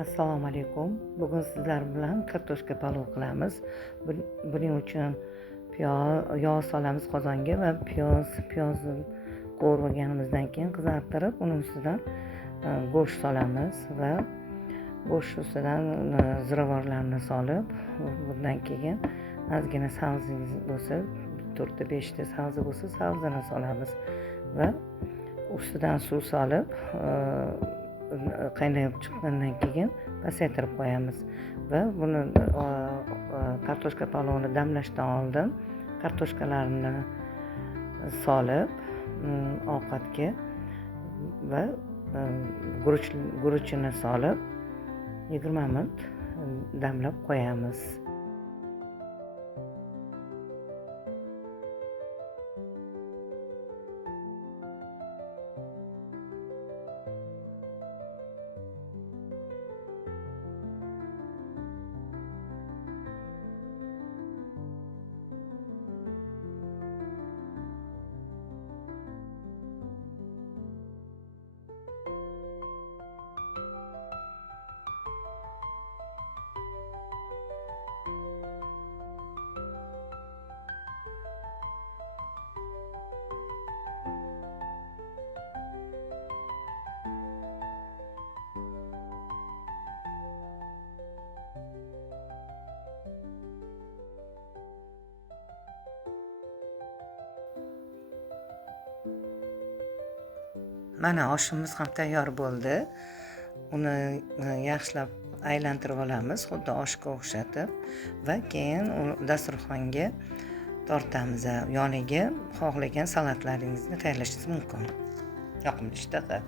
Assalomu alaykum. Bugun sizlar bilan kartoshka palov qilamiz. Buning uchun yog' solamiz qozonga va piyozni qovurganimizdan keyin qizartirib, uning ustidan go'sht solamiz va go'sht ustidan ziravorlarni solib, bundan keyin ozgina sabzingiz bo'lsa, 4-5 ta sabzi bo'lsa, sabzini solamiz va ustidan suv solib qaynab chiqqandan keyin pasaytirib qo'yamiz va buni kartoshka palovini damlashdan oldin kartoshkalarni solib ovqatga va guruchini solib 20 minut damlab qo'yamiz. Mana oshimiz ham tayyor bo'ldi. Uni yaxshilab aylantirib olamiz, xuddi oshga o'xshatib va keyin dasturxonga tortamiz. Yoniga xohlagan salatlaringizni tayyorlashingiz mumkin. Yoqimli ishtaha.